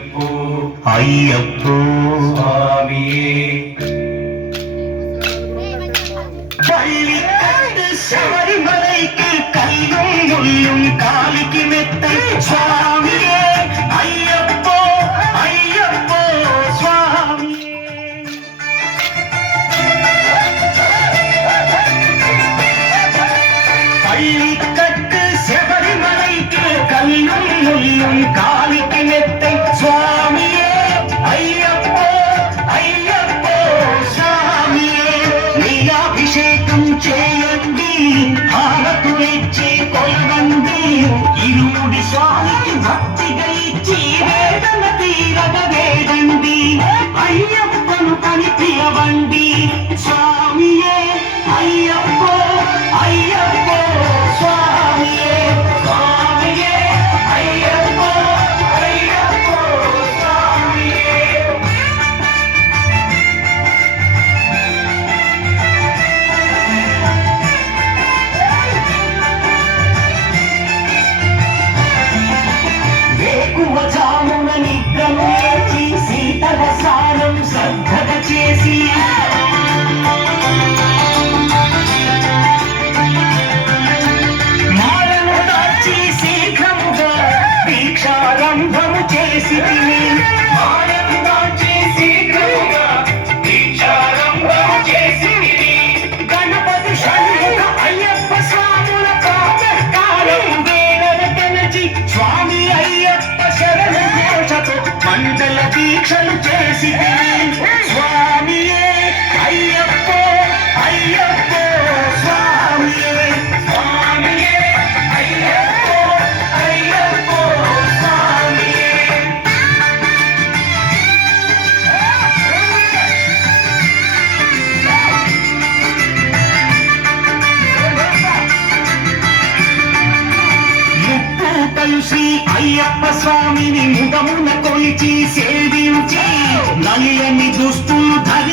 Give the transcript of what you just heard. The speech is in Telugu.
అయ్యప్పో అయ్యప్పో స్వామియే பள்ளிக்கட்டு சபரிமலைக்கு கல்லும் முள்ளும் காலிக்கு மெத்தை சுவாமியே ஐயப்போ ஐயப்போ சுவாமியே பள்ளிக்கட்டு சபரிமலைக்கு கல்லும் முள்ளும் காலிக்கு மெத்தை சுவாமியே ஐயப்போ ஐயப்போ சுவாமியே నీయాభిషేకం చేయండి హారతులిచ్చి కొలవండి ఇరుముడి స్వామికి భక్తిగా ఇచ్చి వేదన తీరగ వేదండి అయ్యప్పను పని పిలవండి స్వామియే అయ్యప్పో అయ్యప్పో స్వామియే స్వామియే అయ్యప్పో అయ్యప్పో స్వామియే వేకువజామున నిద్రను లేచి శీతల స్నానం శ్రద్ధగా చేసి మాలను దాచి శీఘ్రముగా దీక్షారంభము చేసి మాలను దాచి శీఘ్రముగా దీక్షారంభము చేసిరి. గణపతి షణ్ముఖ అయ్యప్ప స్వాముల ప్రాతకాలం వేళన తలచి స్వామి అయ్యప్ప శరణ ఘోషతో మండల దీక్షలు చేసి స్వామియే అయ్యప్పో అయ్యప్పో స్వామియే స్వామియే అయ్యప్పో అయ్యప్పో స్వామియే ముప్పూటలు శ్రీ అయ్యప్ప స్వామిని ముదమున కొలిచి సేవించి నల్లని దుస్తులు ధరించి